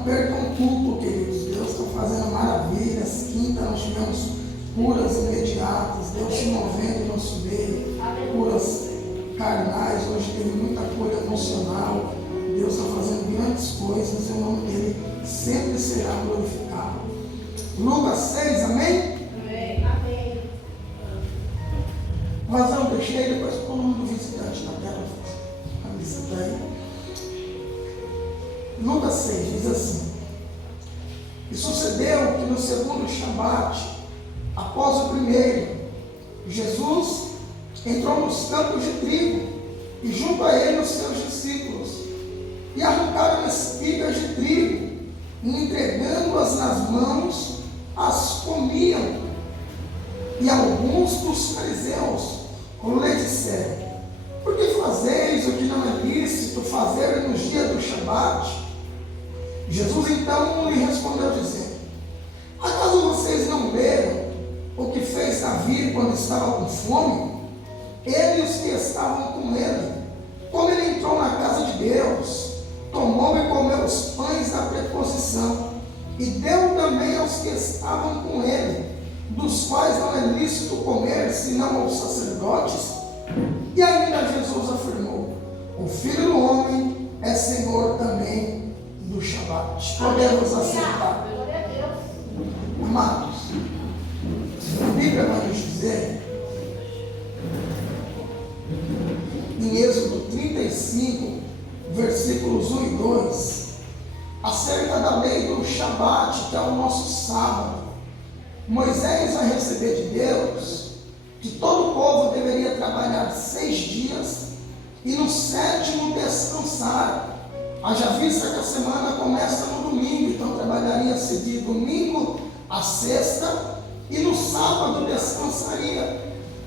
Não percam o culto, queridos. Deus está fazendo maravilhas. Quinta nós tivemos curas imediatas. Deus se movendo em nosso meio. Curas carnais. Hoje teve muita cura emocional. Deus está fazendo grandes coisas. E o nome dele sempre será glorificado. Lucas 6, amém? Amém. Vazão, deixei, depois põe o nome do visitante na tela. A lista aí. Lucas 6 diz assim: E sucedeu que no segundo Shabat, após o primeiro, Jesus entrou nos campos de trigo, e junto a ele os seus discípulos, e arrancaram espigas de trigo, e entregando-as nas mãos, as comiam. E alguns dos fariseus lhe disseram: Por que fazeis o que não é lícito fazer nos dias do Shabat? Jesus então lhe respondeu dizendo: Acaso vocês não leram o que fez Davi quando estava com fome? Ele e os que estavam com ele, como ele entrou na casa de Deus, tomou e comeu os pães da preposição, e deu também aos que estavam com ele, dos quais não é lícito comer, senão aos sacerdotes? E ainda Jesus afirmou: O Filho do Homem é Senhor também do Shabat. Podemos aceitar. Amados, a Bíblia vai nos dizer, em Êxodo 35, versículos 1 e 2, acerca da lei do Shabat, que é o nosso sábado. Moisés vai receber de Deus que todo o povo deveria trabalhar 6 dias e no 7º descansar. Haja vista que a semana começa no domingo, então trabalharia-se de domingo a sexta e no sábado descansaria.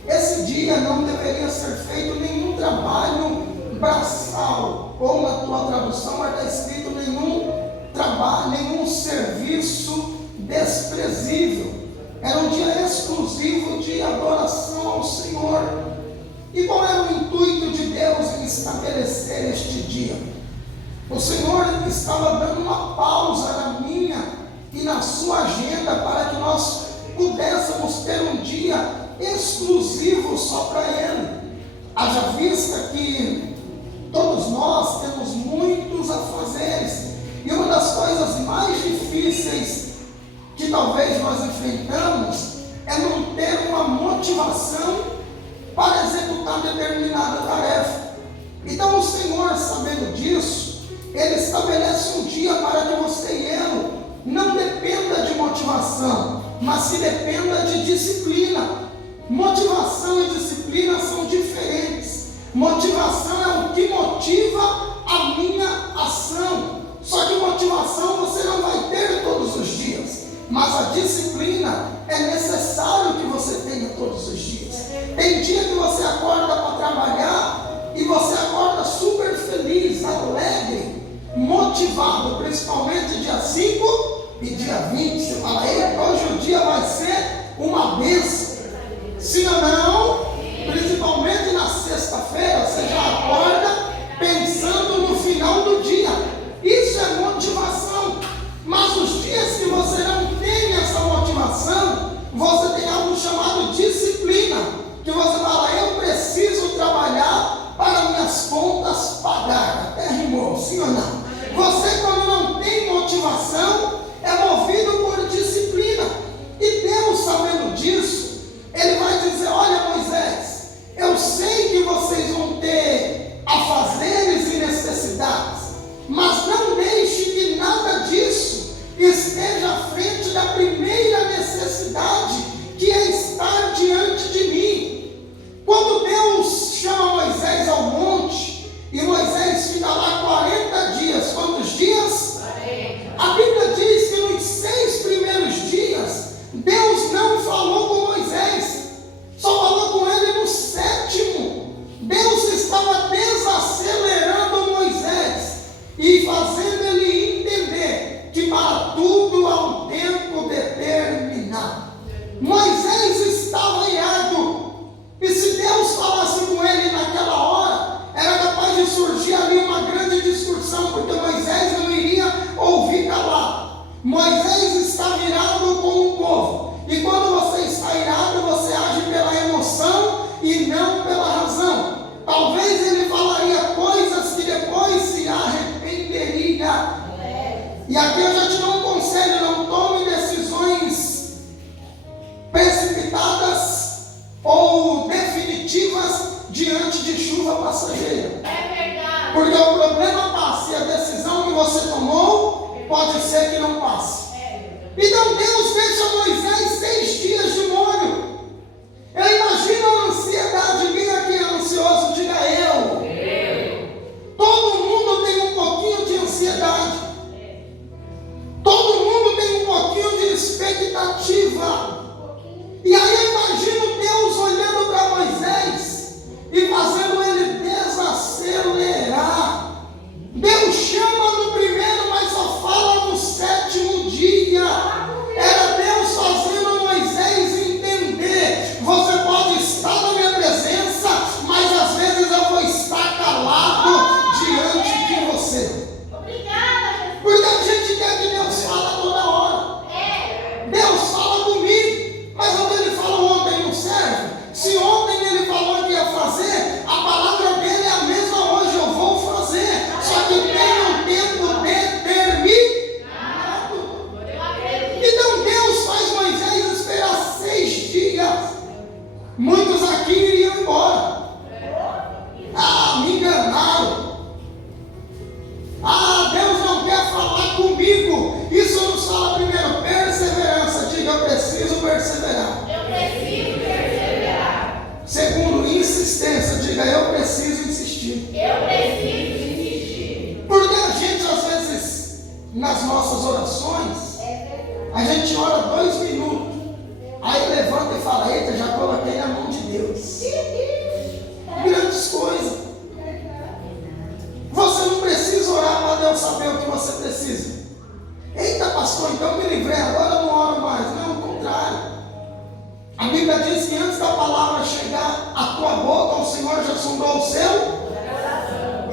Esse dia não deveria ser feito nenhum trabalho braçal, ou na tua tradução vai estar escrito nenhum trabalho, nenhum serviço desprezível. Era um dia exclusivo de adoração ao Senhor. E qual era o intuito de Deus em estabelecer este dia? O Senhor estava dando uma pausa na minha e na sua agenda para que nós pudéssemos ter um dia exclusivo só para Ele. Haja vista que todos nós temos muitos afazeres, e uma das coisas mais difíceis que talvez nós enfrentamos é não ter uma motivação para executar determinada tarefa. Então o Senhor, sabendo disso, Ele estabelece um dia para que você e eu não dependa de motivação, mas se dependa de disciplina. Motivação e disciplina são diferentes. Motivação é o que motiva a minha ação. Só que motivação você não vai ter todos os dias, mas a disciplina é necessário que você tenha todos os dias. Tem dia que você acorda para trabalhar e você acorda super feliz, alegre, motivado, principalmente dia 5 e dia 20. Você fala: Ei, hoje o dia vai ser uma bênção. Sim ou não? Principalmente na sexta-feira, você já acorda pensando no final do dia. Isso é motivação. Mas os dias que você não tem essa motivação, você tem algo chamado disciplina, que você fala: eu preciso trabalhar para minhas contas pagar. Até rimou, sim ou não? Você, quando não tem motivação, é movido por disciplina. E Deus, sabendo disso, Ele vai dizer: olha, Moisés, eu sei que vocês vão ter afazeres e necessidades, mas não deixe que nada disso esteja à frente da primeira necessidade, que é estar diante de mim. Quando Deus chama Moisés ao monte, e Moisés fica lá 40 dias, quantos dias? 40. A Bíblia diz que nos 6 Porque o problema passa e a decisão que você tomou pode ser que não passe. Então Deus deixa Moisés 6 dias de molho. Eu imagino a ansiedade. Quem aqui é ansioso, diga eu. Todo mundo tem um pouquinho de ansiedade. Todo mundo tem um pouquinho de expectativa. E aí eu imagino Deus olhando para Moisés e fazendo ele desacelerar. Deus chama no primeiro, mas só fala no 7º dia. Era Deus fazendo Moisés entender: você pode estar na minha presença, mas às vezes eu vou estar calado diante de você. Porque a gente quer que Deus fale toda hora. Deus fala comigo, mas o que ele falou ontem não serve. Se ontem ele falou que ia fazer, a palavra dele é a mesma hoje, eu vou fazer. Só que tem um tempo determinado. Então Deus faz Moisés esperar 6 dias. Muitos aqui iriam embora. Me enganaram. Deus não quer falar comigo. Isso nos fala primeiro, perseverança. Diga, eu preciso perseverar. Segundo, insistência. Diga, eu preciso insistir. Porque a gente, às vezes, nas nossas orações, a gente ora 2 minutos, aí levanta e fala: eita, já coloquei na mão de Deus. Grandes coisas. Você não precisa orar para Deus saber o que você precisa. Eita, pastor, então me livrei, agora eu não oro mais. Não, ao contrário. A Bíblia diz que antes da palavra chegar à tua boca, o Senhor já sondou o seu.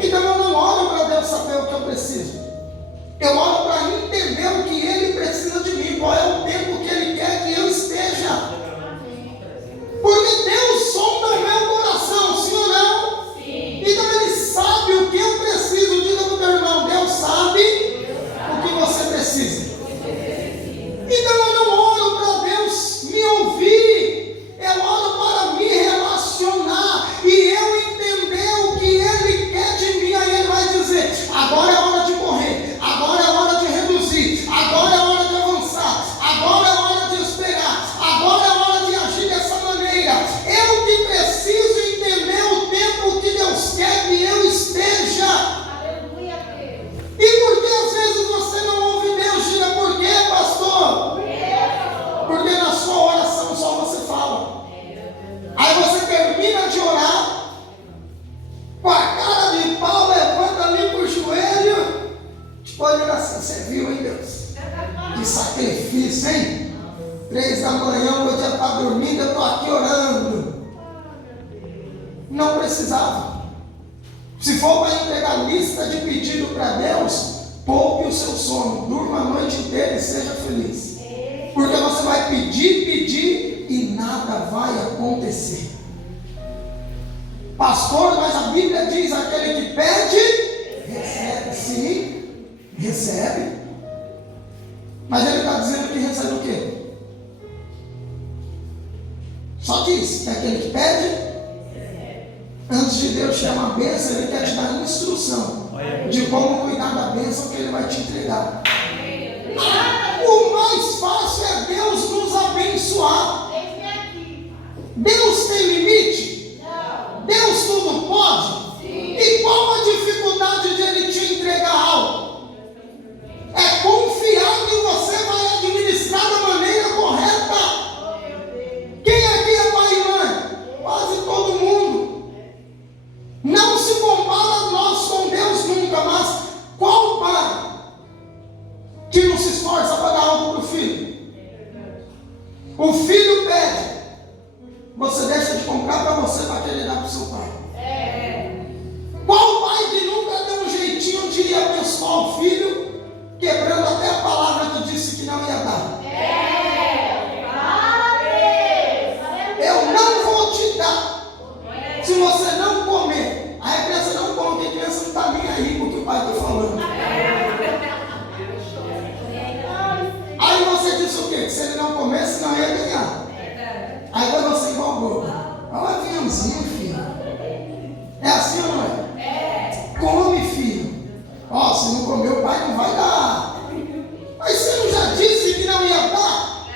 Então eu não oro para Deus saber o que eu preciso. Eu oro para entender o que Ele precisa de mim, qual é o tempo que Ele quer que eu esteja. Porque Deus sonda o meu coração, sim ou não? Então Ele sabe o que eu preciso. Diga para o teu irmão: Deus sabe o que você precisa. Então eu não oro para Deus me ouvir, eu oro para me relacionar e eu entender o que Ele quer de mim. Aí Ele vai dizer: agora é hora de correr, agora é hora de reduzir, agora é hora de avançar, agora é hora de esperar, agora é hora de agir dessa maneira. Eu que preciso entender o tempo que Deus quer que eu esteja. E por que às vezes você não ouve Deus? Diga, por quê, pastor? Porque na sua oração só você fala. Aí você termina de orar, com a cara de pau, levanta ali pro joelho, tipo, olhando assim: você viu, hein, Deus? Que sacrifício, hein? 3 da manhã, eu podia estar dormindo, eu estou aqui orando. Não precisava. Se for para entregar lista de pedido para Deus, poupe o seu sono, durma a noite inteira e seja feliz. Porque você vai pedir e nada vai acontecer. Pastor, mas a Bíblia diz: aquele que pede, recebe. Sim, recebe. Mas ele está dizendo que recebe o quê? Só diz que aquele que pede, antes de Deus te dar uma bênção, Ele quer te dar instrução de como cuidar da bênção que Ele vai te entregar. O mais fácil é Deus nos abençoar. Deus tem limite? Deus tudo pode? E qual a dificuldade de Ele te entregar algo? É confiar que você vai administrar da maneira correta. Quem aqui é pai e mãe? Quase todo mundo. Não se compara nós com Deus nunca, mas qual pai que não se esforça para dar algo para o filho? O filho pede, você deixa de comprar para você para querer dar para o seu pai. Qual pai que nunca deu um jeitinho de abençoar o filho, quebrando até a palavra que disse que não ia dar? Eu não vou te dar se você não comer. Aí a criança não come, porque a criança não está nem aí com o que o pai está falando. Aí você disse o quê? Que se ele não comesse, não ia ganhar. Aí vai você igual o bobo. Olha o aviãozinho, filho. É assim ou não é? Come, come, filho. Ó, se não comer, o pai não vai dar. Mas você não já disse que não ia dar?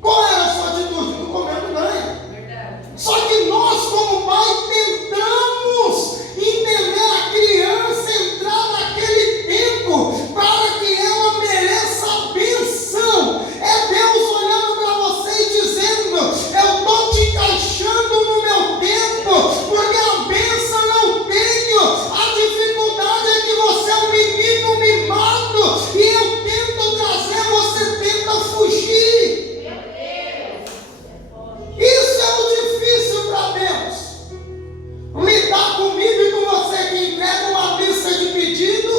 Qual era a sua atitude? Não comeu, não ganha. Só que nós, como pai, tentamos entender a criança, entrar naquele tempo, para que ela mereça a bênção. É Deus olhando para você e dizendo: eu estou te encaixando no meu tempo, porque a bênção não tenho. A dificuldade é que você é um menino mimado, e eu tento trazer, você tenta fugir. Isso é o difícil para Deus. Lidar comigo e com você que entrega uma lista de pedido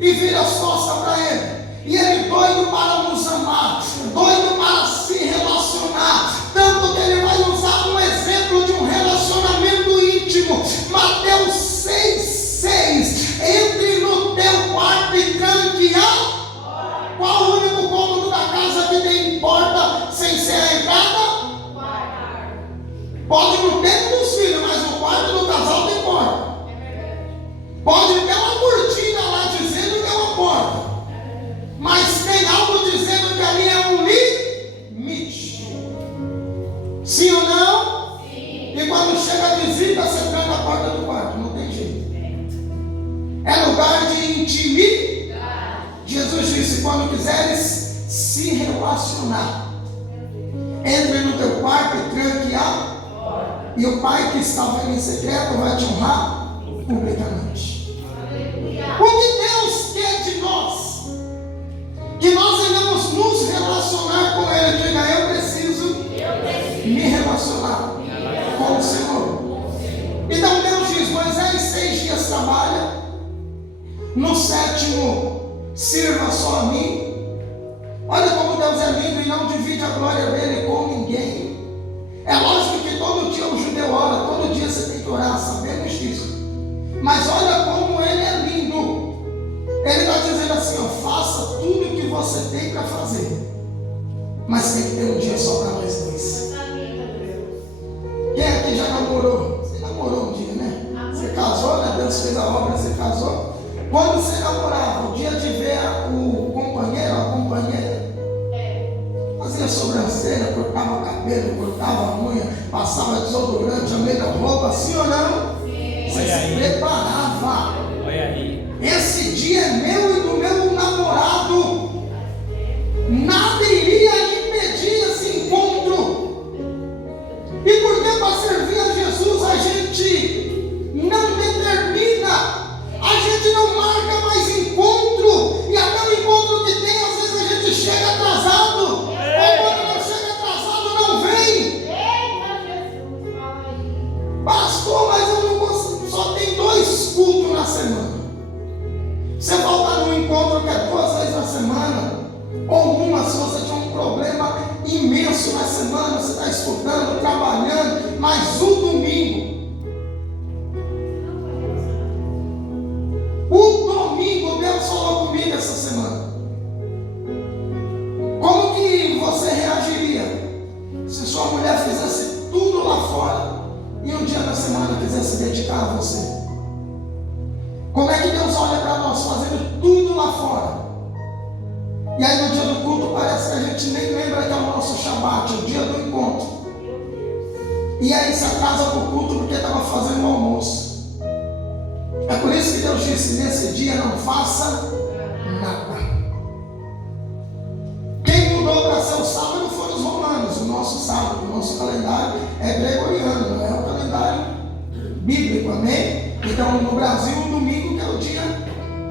e vira as costas para Ele. E Ele doido para nos amar, doido para se relacionar. Tanto que Ele vai usar um exemplo de um relacionamento íntimo. Mateus 6,6. Entre no teu quarto e tranque a... Qual o único cômodo da casa que tem porta sem ser a entrada? Pode não ter dos filhos, mas no quarto do casal tem porta. Pode ter uma cortina lá dizendo que é uma porta, mas tem algo dizendo que ali é um limite. Sim ou não? Sim. E quando chega a visita, você tranca a porta do quarto, não tem jeito. É lugar de intimidade. Jesus disse: quando quiseres se relacionar, entre no teu quarto e tranque a... E o Pai que estava em secreto vai te honrar publicamente. O que Deus quer de nós? Que nós venhamos nos relacionar com Ele. Diga: eu preciso me relacionar com o Senhor. Então Deus diz: Moisés 6 dias trabalha, no 7º sirva só a mim. Olha como Deus é lindo e não divide a glória dele com ninguém. É lógico que todo dia o judeu ora, todo dia você tem que orar, sabemos disso. Mas olha como ele é lindo. Ele está dizendo assim: ó, faça tudo o que você tem para fazer, mas tem que ter um dia só para nós dois. Quem aqui já namorou? Você namorou um dia, né? Você casou, né? Deus fez a obra, você casou. Quando você namorava, o dia de ver o companheiro, a companheira, fazia sobrancelha, cortava cabelo, cortava unha, passava desodorante, a meia roupa, sim ou não? Sim. Você se preparava. Olha aí. Esse dia é meu e do meu namorado. Nada iria impedir esse encontro. E porque para servir a Jesus a gente não determina, a gente não marca mais encontro. E até o encontro que tem, às vezes a gente chega atrasado. Ou quando não chega atrasado, não vem. Pastor, mas eu não consigo. Só tem 2 cultos na semana. Você volta num encontro que é 2 vezes na semana, ou uma, se você tinha um problema imenso na semana, você está estudando, trabalhando, mas o domingo. O domingo Deus falou comigo essa semana. Como que você reagiria se sua mulher fizesse tudo lá fora e um dia da semana quisesse dedicar a você? Como é que Deus olha para nós fazendo tudo lá fora? E aí no dia do culto parece que a gente nem lembra que é o nosso Shabat, o dia do encontro. E aí se atrasa para o culto porque estava fazendo o almoço. É por isso que Deus disse: nesse dia não faça nada. Quem mudou para ser o sábado foram os romanos. O nosso sábado, o nosso calendário é gregoriano, não é o calendário bíblico, amém? Então no Brasil o domingo, que é o dia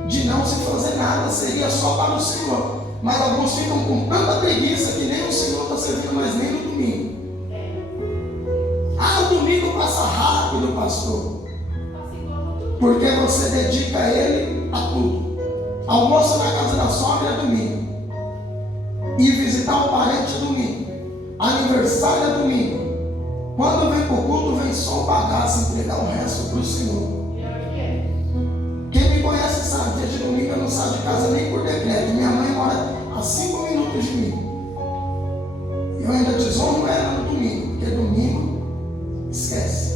de não se fazer nada, seria só para o Senhor. Mas alguns ficam com tanta preguiça que nem o Senhor está servindo mais nem no domingo. Ah, o domingo passa rápido, pastor. Porque você dedica a Ele a tudo. Almoço na casa da sogra é domingo. Ir visitar o parente é domingo. Aniversário é domingo. Quando vem para o culto, vem só o bagaço, entregar o resto para o Senhor. Quem me conhece sabe, dia de domingo eu não saio de casa nem por decreto. Minha mãe mora a 5 minutos de mim. Eu ainda desonro ela no domingo, porque domingo, esquece.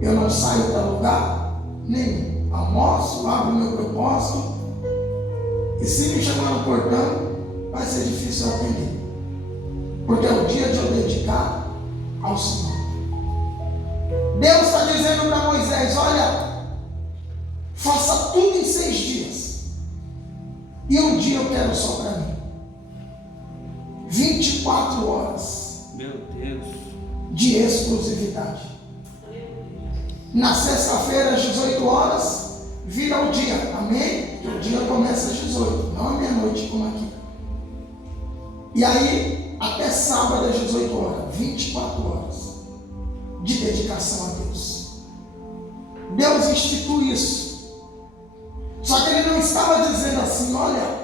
Eu não saio para lugar nenhum. Almoço, abro o meu propósito, e se me chamar no portão, vai ser difícil eu atender, porque é o dia de eu dedicar ao Senhor. Deus está dizendo para Moisés: olha, faça tudo em 6 dias, e um dia eu quero só para mim. 24 horas, meu Deus, de exclusividade. Na sexta-feira, às 18 horas, vira o dia, amém? O dia começa às 18, não à meia-noite como aqui. E aí, até sábado às 18 horas, 24 horas de dedicação a Deus. Deus institui isso. Só que Ele não estava dizendo assim: olha,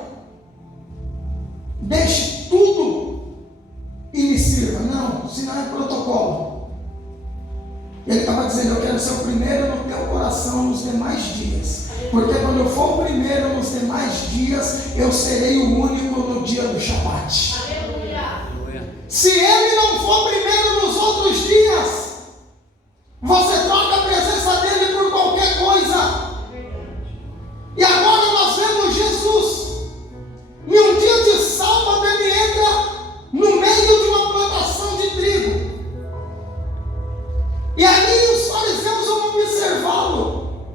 deixe tudo e me sirva. Não, senão é protocolo. Ele estava dizendo: eu quero ser o primeiro no teu coração nos demais dias, porque quando eu for o primeiro nos demais dias, eu serei o único no dia do Shabat. Se Ele não for primeiro nos outros dias, você troca a presença dEle por qualquer coisa. E agora nós vemos Jesus, em um dia de sábado, Ele entra no meio de uma plantação de trigo. E aí os fariseus vão observá-lo,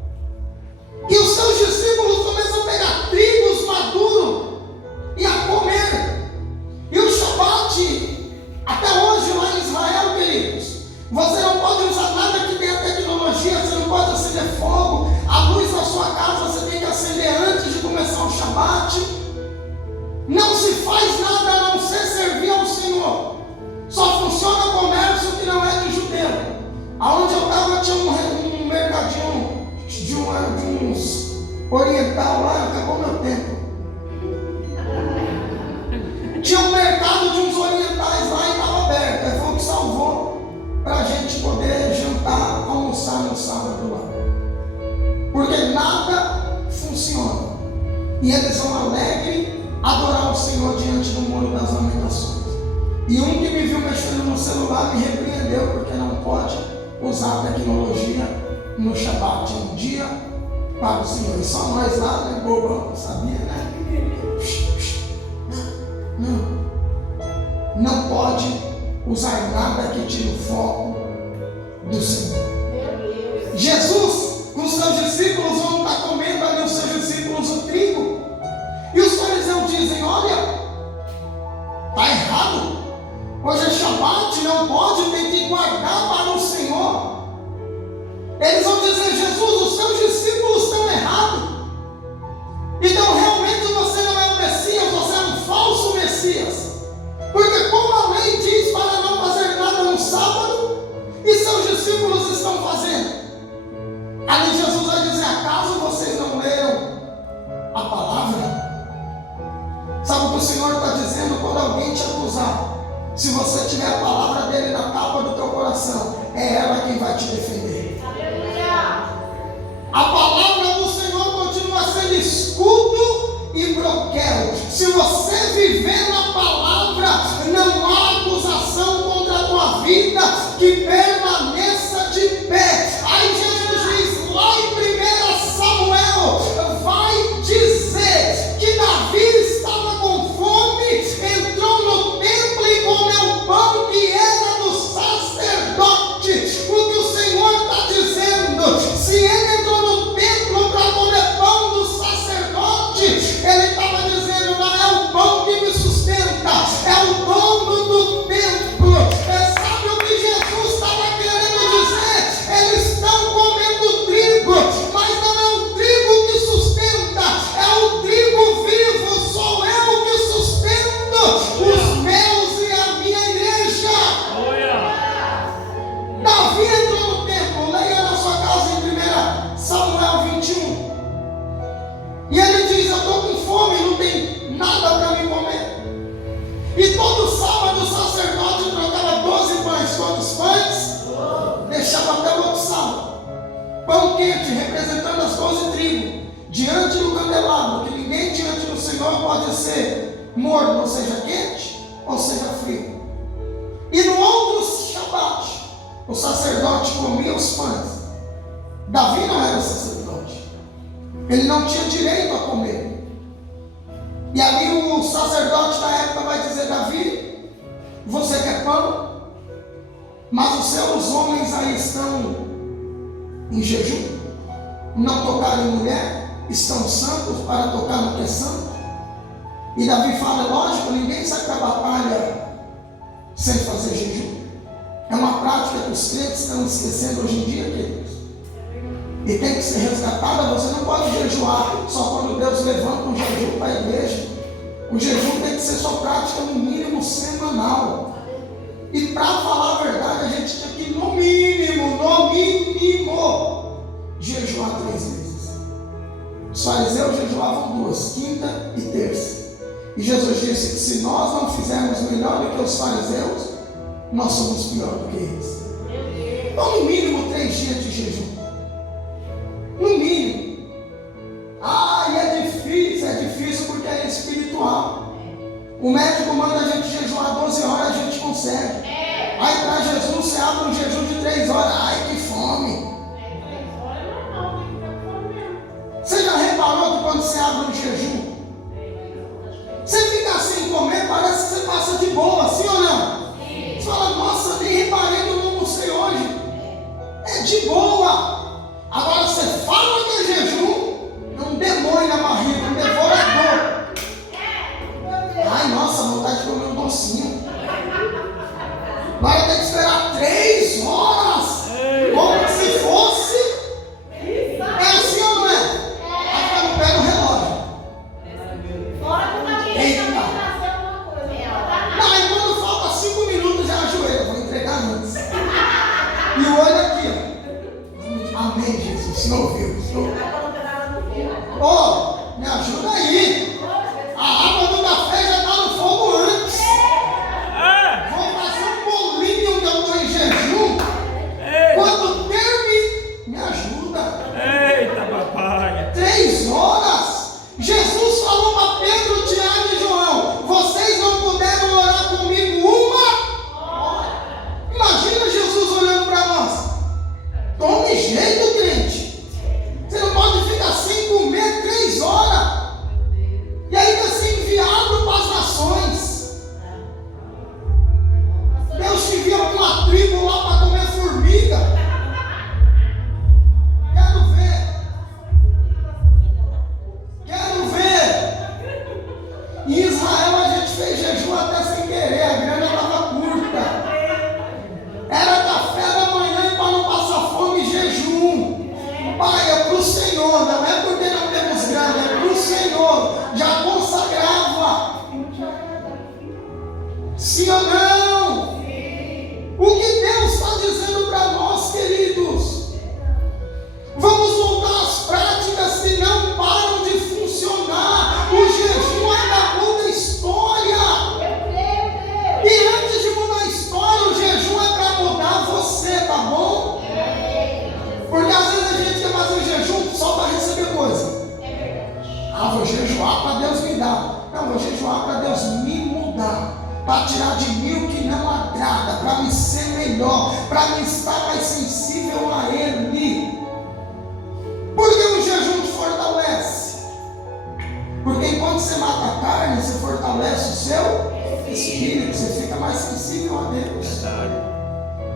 e os seus discípulos começam a pegar trigos maduros e a comer. E o Shabat, até hoje lá em Israel, queridos, você não pode usar nada que tenha tecnologia, você não pode acender fogo, a luz da sua casa você tem que acender antes de começar o Shabat. Não se faz nada a não ser servir ao Senhor. Só funciona o comércio que não é de judeu. Aonde eu estava tinha um mercadinho de uns oriental lá, acabou meu tempo. Tinha um mercado de uns orientais lá e estava aberto. Aí foi o que salvou para a gente poder jantar, almoçar no sábado lá. Porque nada funciona. E eles vão alegre adorar o Senhor diante do Muro das Lamentações. E um que me viu mexendo no celular me repreendeu, porque não pode usar a tecnologia no Shabat, um dia para o Senhor. E só nós lá, né, bobão, sabia, né? Não pode usar nada que tire o foco do Senhor. Jesus, com seus discípulos, vão estar comendo ali, os seus discípulos, o trigo. E os fariseus dizem: olha, está errado. Hoje é Shabat, não pode, tem que guardar para o Senhor. Eles vão dizer: Jesus, os seus discípulos estão errados. Então realmente você não é o Messias, você é um falso Messias. Porque como a lei diz para não fazer nada no sábado, e seus discípulos estão fazendo. Ali Jesus vai dizer: acaso vocês não leram a palavra? Sabe o que o Senhor está dizendo quando alguém te acusar? Se você tiver a palavra dele na tábua do teu coração, é ela quem vai te defender. A palavra do Senhor continua sendo escudo e broquel. Se você viver na palavra, não há acusação contra a tua vida que permaneça de pé. Aí Jesus diz lá em 1 Samuel, vai dizer que Davi estava com fome, entrou no templo e comeu pão que era do sacerdote. O que o Senhor está dizendo, se ele entrou no templo para comer pão do sacerdote, ele estava dizendo: não é o pão que me sustenta, é o dono do templo. Sabe o que Jesus estava querendo dizer? Eles estão comendo trigo, mas não é o trigo que sustenta, é o trigo vivo. Sou eu que sustento os meus e a minha igreja. Davi entrou no templo, leia na sua casa em 1 Samuel 21. E ele diz: eu estou com fome, não tem nada para me comer. E todo sábado o sacerdote trocava 12 pães. Quantos pães? Deixava até o outro sábado. Pão quente, representando as 12 tribos, diante do candelabro, que ninguém diante do Senhor pode ser morno, ou seja, quente, ou seja, frio. E no outro Shabat, o sacerdote comia os pães. Davi não era sacerdote. Ele não tinha direito a comer. E ali o sacerdote da época vai dizer: Davi, você quer pão? Mas os seus homens aí estão em jejum, não tocaram em mulher, estão santos para tocar no que é santo. E Davi fala: lógico, ninguém sai para a batalha sem fazer jejum. É uma prática que os crentes estão esquecendo hoje em dia, queridos. E tem que ser resgatada. Você não pode jejuar só quando Deus levanta um jejum para a igreja. O jejum tem que ser sua prática no mínimo semanal. E para falar a verdade, a gente tem que no mínimo, jejuar 3 vezes. Os fariseus jejuavam 2, quinta e terça. E Jesus disse que se nós não fizermos melhor do que os fariseus, nós somos pior do que eles. Então, no mínimo 3 dias de jejum. No mínimo. E é difícil porque é espiritual. O médico manda a gente jejuar 12 horas, a gente consegue. Aí para Jesus você abre um jejum de 3 horas. Ai, que fome. Você já reparou que quando você abre um jejum, você fica sem comer, parece que você passa de boa, sim ou não? Você fala: nossa, nem reparei que eu não almocei hoje. É de boa. Agora você fala que é jejum, é um demônio na barriga, um devorador. Ai, nossa, vontade de comer um docinho. Agora tem que esperar 3 horas, como se fosse. É assim ou não é? Aí fica no pé do relógio. Eita. Não, aí quando falta 5 minutos já ajoelha, vou entregar antes. E o olho aqui, ó. Amém, Jesus. Senhor ouviu. Me ajuda aí. A água do café já está no fogo antes. Vou fazer um bolinho que eu estou em jejum. Quando termine, me ajuda. Eita, papai. 3 horas. Jesus falou para Pedro, Tiago e João: vocês não puderam orar comigo 1 hora. Imagina Jesus olhando para nós. Tome jeito, crente. Você não pode ficar sem comer 3 horas. E ainda ser enviado para as nações. Deus te envia para uma tribo lá para comer formiga. Quero ver. Em Israel a gente fez jejum até sem querer, a grana estava curta. Era café da manhã e para não passar fome, jejum. Pai, é para o Senhor, não é porque não temos grana, é para o Senhor. Já consagrava. Sim ou não? O que Deus está dizendo para nós, queridos? Vamos voltar às práticas que não param de funcionar. O jejum ainda muda a história. E antes de mudar a história, o jejum é para mudar você, tá bom? Porque às vezes a gente quer fazer o jejum só para receber coisa. Vou jejuar para Deus me dar. Não, vou jejuar para Deus me mudar. Para tirar de mim o que não agrada. Para me ser melhor. Para me estar mais sensível a Ele. Porque o jejum te fortalece. Porque enquanto você mata a carne, você fortalece o seu espírito. Você fica mais sensível a Deus.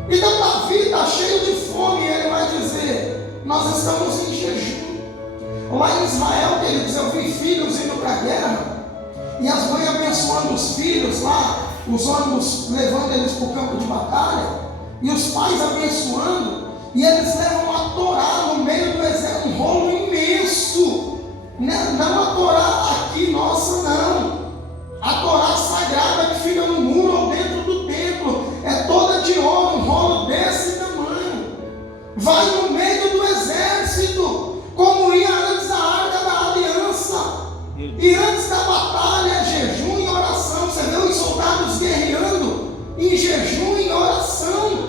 Então Davi está cheio de fome. E ele vai dizer: nós estamos em jejum. Lá em Israel, queridos, eu vi filhos indo para a guerra, e as mães abençoando os filhos lá, os ônibus levando eles para o campo de batalha, e os pais abençoando, e eles levam a Torá no meio do exército, um rolo imenso. Não a Torá aqui, nossa, não. A Torá sagrada que fica no muro ou dentro do templo, é toda de ouro, um rolo desse tamanho. Vai no meio do exército, como ia antes da Arca da Aliança. E antes da batalha, jejum e oração. Você vê os soldados guerreando em jejum e oração.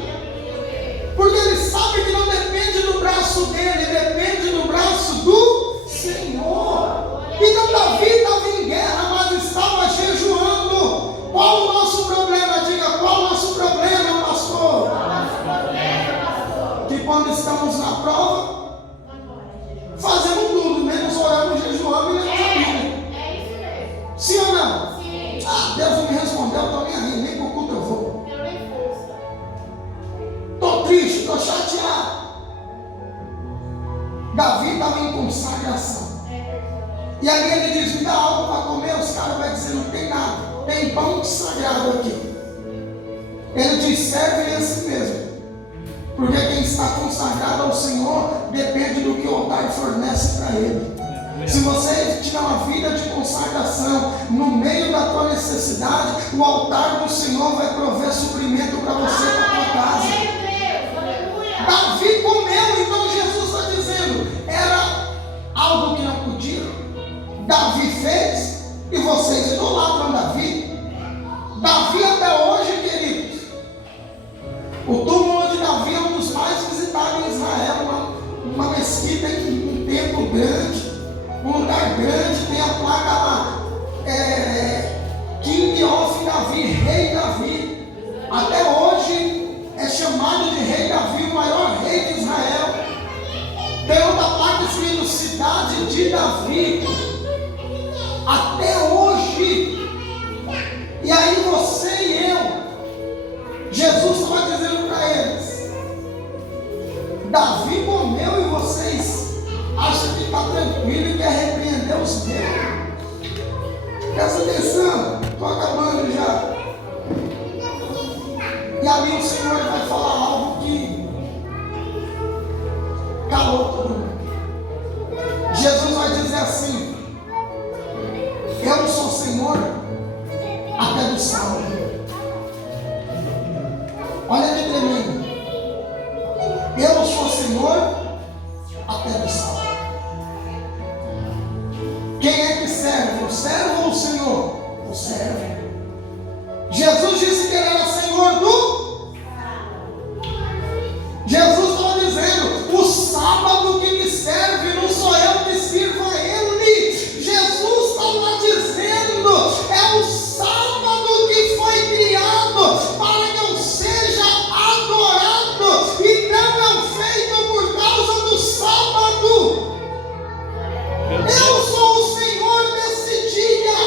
Porque ele sabe que não depende do braço dele, depende do braço do Senhor. Então Davi estava em guerra consagração. E ali ele diz: me dá algo para comer. Os caras vão dizer: não tem nada, tem pão sagrado aqui. Ele diz: serve esse mesmo. Porque quem está consagrado ao Senhor depende do que o altar fornece para ele. Se você tiver uma vida de consagração no meio da tua necessidade, o altar do Senhor vai prover suprimento para você, para a tua casa. Davi comeu, então Jesus está dizendo: era algo que não podia. Davi fez e vocês idolatram Davi. Davi até hoje, queridos, o túmulo de Davi é um dos mais visitados em Israel, uma mesquita, um templo grande, um lugar grande, tem a placa lá, King of Davi, Rei Davi. Até hoje é chamado de Rei Davi, o maior rei de Israel. Tem outra placa escrito Cidade de Davi. Até hoje. E aí você e eu, Jesus estava dizendo para eles: Davi comeu e vocês acham que está tranquilo e quer repreender os meus. Presta atenção, estou acabando já. E ali o Senhor vai falar algo que calou todo mundo. Jesus vai dizer assim: eu sou Senhor até do sábado. Olha que tremendo. Eu sou Senhor até do sábado. Quem é que serve? O servo ou o Senhor? O servo. Jesus disse que ele era Senhor do. Jesus estava dizendo: o sábado que me serve, não sou eu que sirvo a ele. Jesus estava dizendo: é o sábado que foi criado para que eu seja adorado, e não é feito por causa do sábado. Eu sou o Senhor desse dia.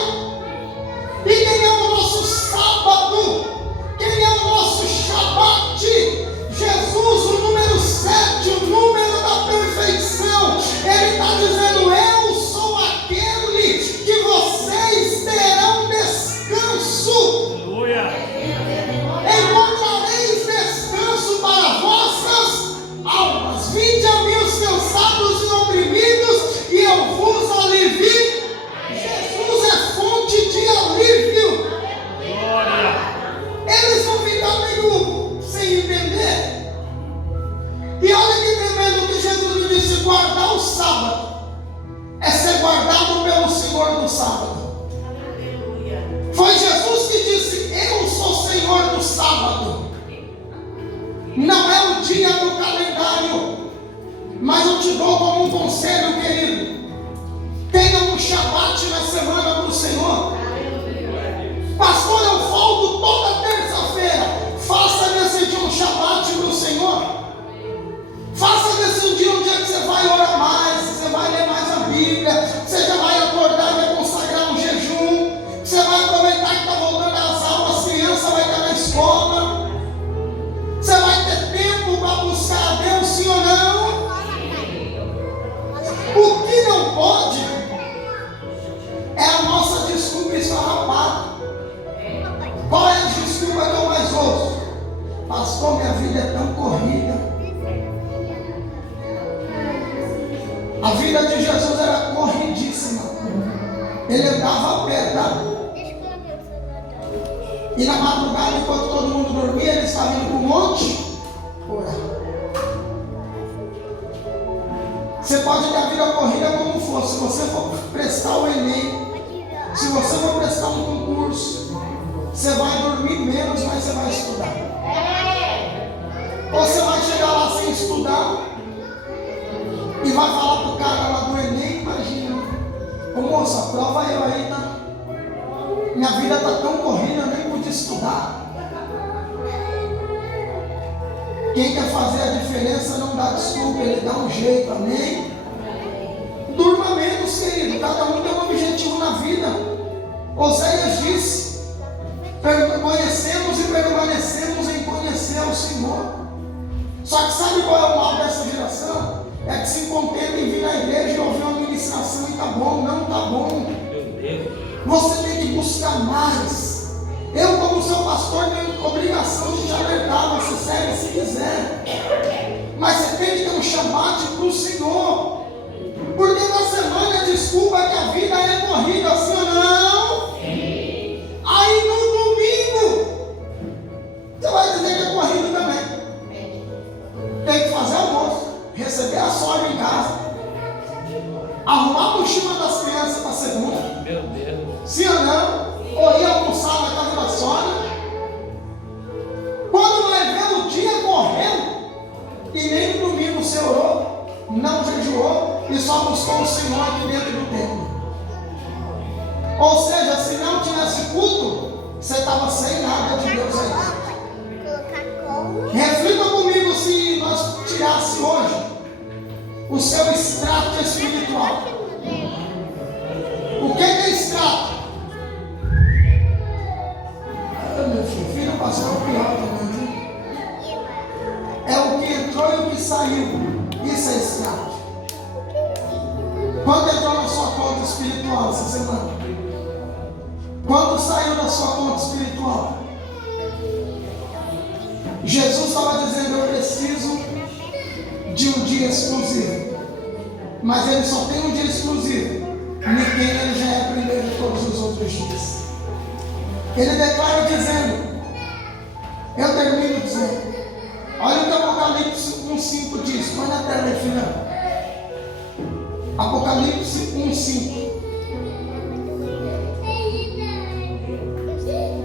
E quem é o nosso sábado? Quem é o nosso Shabat? Jesus, o número 7, o número da perfeição. Ele está dizendo: eu sou aquele que vocês terão descanso. Aleluia. Encontrareis descanso para vossas almas. Vinde a mim os cansados e oprimidos, e eu vos alivio. Jesus é fonte de alívio. Glória. Eles vão ficar meio sem entender. E olha que tremendo que Jesus me disse: guardar o sábado é ser guardado pelo Senhor do sábado. Foi Jesus que disse: eu sou Senhor do sábado. Não é o dia do calendário, mas eu te dou como um conselho, querido: tenha um Shabat na semana do Senhor. Pastor, eu folgo toda terça-feira. Faça desse dia um Shabat do Senhor. Faça desse dia um dia que você vai orar mais, você vai ler mais a Bíblia, você já vai acordar e vai consagrar um jejum, você vai aproveitar que está voltando às aulas, as crianças vão estar na escola, você vai ter tempo para buscar a Deus, sim ou não? O que não pode é a nossa desculpa esfarrapada. Qual é a desculpa que eu mais ouço? Pastor, minha vida é tão corrida. A vida de Jesus era corridíssima. Ele andava a pé, tá? E na madrugada, enquanto todo mundo dormia, ele estava indo para o monte orar. Você pode ter a vida corrida como for. Se você for prestar o Enem, se você for prestar um concurso, você vai dormir menos, mas você vai estudar. Ou você vai chegar lá sem estudar e vai falar pro cara lá do Enem: imagina, ô moça, prova eu aí, tá? Minha vida tá tão corrida, eu nem pude estudar. Quem quer fazer a diferença não dá desculpa, ele dá um jeito, amém? Durma menos, querido, cada um tem um objetivo na vida. Oséias disse: conhecemos e permanecemos em conhecer ao Senhor. Só que sabe qual é o mal dessa geração? É que se contenta em vir na igreja e ouvir uma ministração bom. Meu Deus. Você tem que buscar mais. Eu, como seu pastor, tenho obrigação de te alertar. Você segue se quiser. Mas você tem que ter um chamado para o Senhor. Porque na semana a desculpa é que a vida é corrida, assim ou não? Aí no domingo, você vai dizer que é corrida também. Tem que fazer almoço, receber a sogra em casa, arrumar a mochila das crianças para segunda. Meu Deus. Sim ou não? Ou ir almoçar na casa da sogra. Quando vai ver o dia correndo, e nem no domingo você orou, não jejuou e só buscou o Senhor aqui dentro do templo. Ou seja, se não tivesse culto, você estava sem nada de Deus aí. Reflita comigo se nós tirasse hoje o seu extrato espiritual. O que é extrato? Meu filho, passou o pior também, viu? É o que entrou e o que saiu. Isso é extrato. Quando entrou na sua conta espiritual essa semana? Quando saiu da sua conta espiritual? Jesus estava dizendo: eu preciso de um dia exclusivo. Mas ele só tem um dia exclusivo. Ninguém, ele já é primeiro de todos os outros dias. Ele declara dizendo, eu termino dizendo, olha o que Apocalipse 1,5 diz. Põe na tela aí, filhão. Apocalipse 1,5.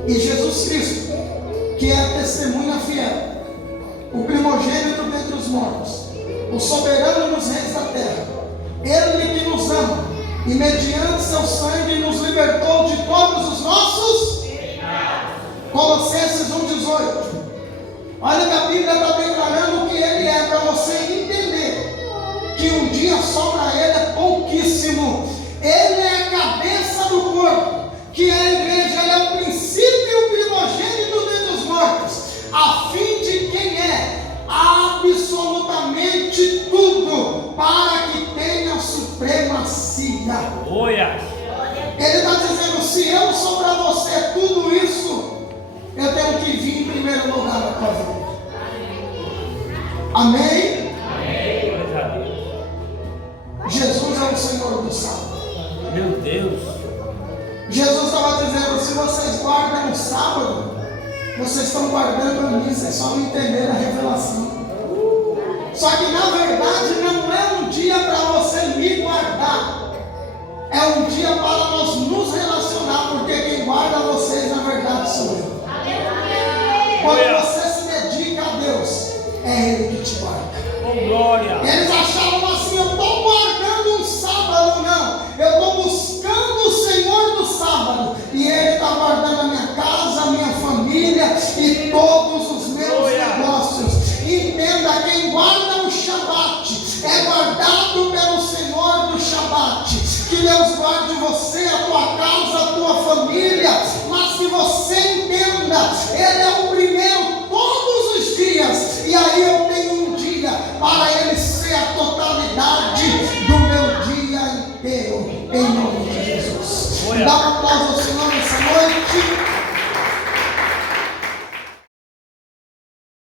E Jesus Cristo, que é a testemunha fiel, o primogênito dentre os mortos, o soberano dos reis da terra, ele que nos ama e mediante seu sangue nos libertou de todos os nossos Colossenses 1,18. Olha que a Bíblia está declarando o que ele é, para você entender que um dia só para ele é pouquíssimo. Ele é a cabeça do corpo, que é a igreja. Ele é o princípio e o primogênito dentre os mortos, a fim de quem é absolutamente tudo, para que tenha supremacia. Olha. Ele está dizendo: se eu sou para você tudo isso, eu tenho que vir em primeiro lugar na tua vida. Amém? Amém. Jesus é o Senhor do sábado. Meu Deus. Jesus estava dizendo: se vocês guardam o sábado, vocês estão guardando a mim, vocês só não entenderam a revelação. Só que na verdade não é um dia para você me guardar, é um dia para nós nos relacionar, porque quem guarda vocês na verdade sou eu. Quando você se dedica a Deus, é Ele que te guarda. Oh, glória. Eles achavam assim: eu estou guardando um sábado. Não, eu estou buscando o Senhor do sábado, e Ele está guardando a minha casa, a minha família e todos os meus negócios. Entenda, quem guarda o Shabat é guardado pelo Senhor do Shabat. Que Deus guarde você, a tua casa, a tua família. Mas que você entenda, Ele é o primeiro todos os dias, e aí eu tenho um dia para Ele ser a totalidade do meu dia inteiro, em nome de Jesus. Dá um aplauso ao Senhor nessa noite.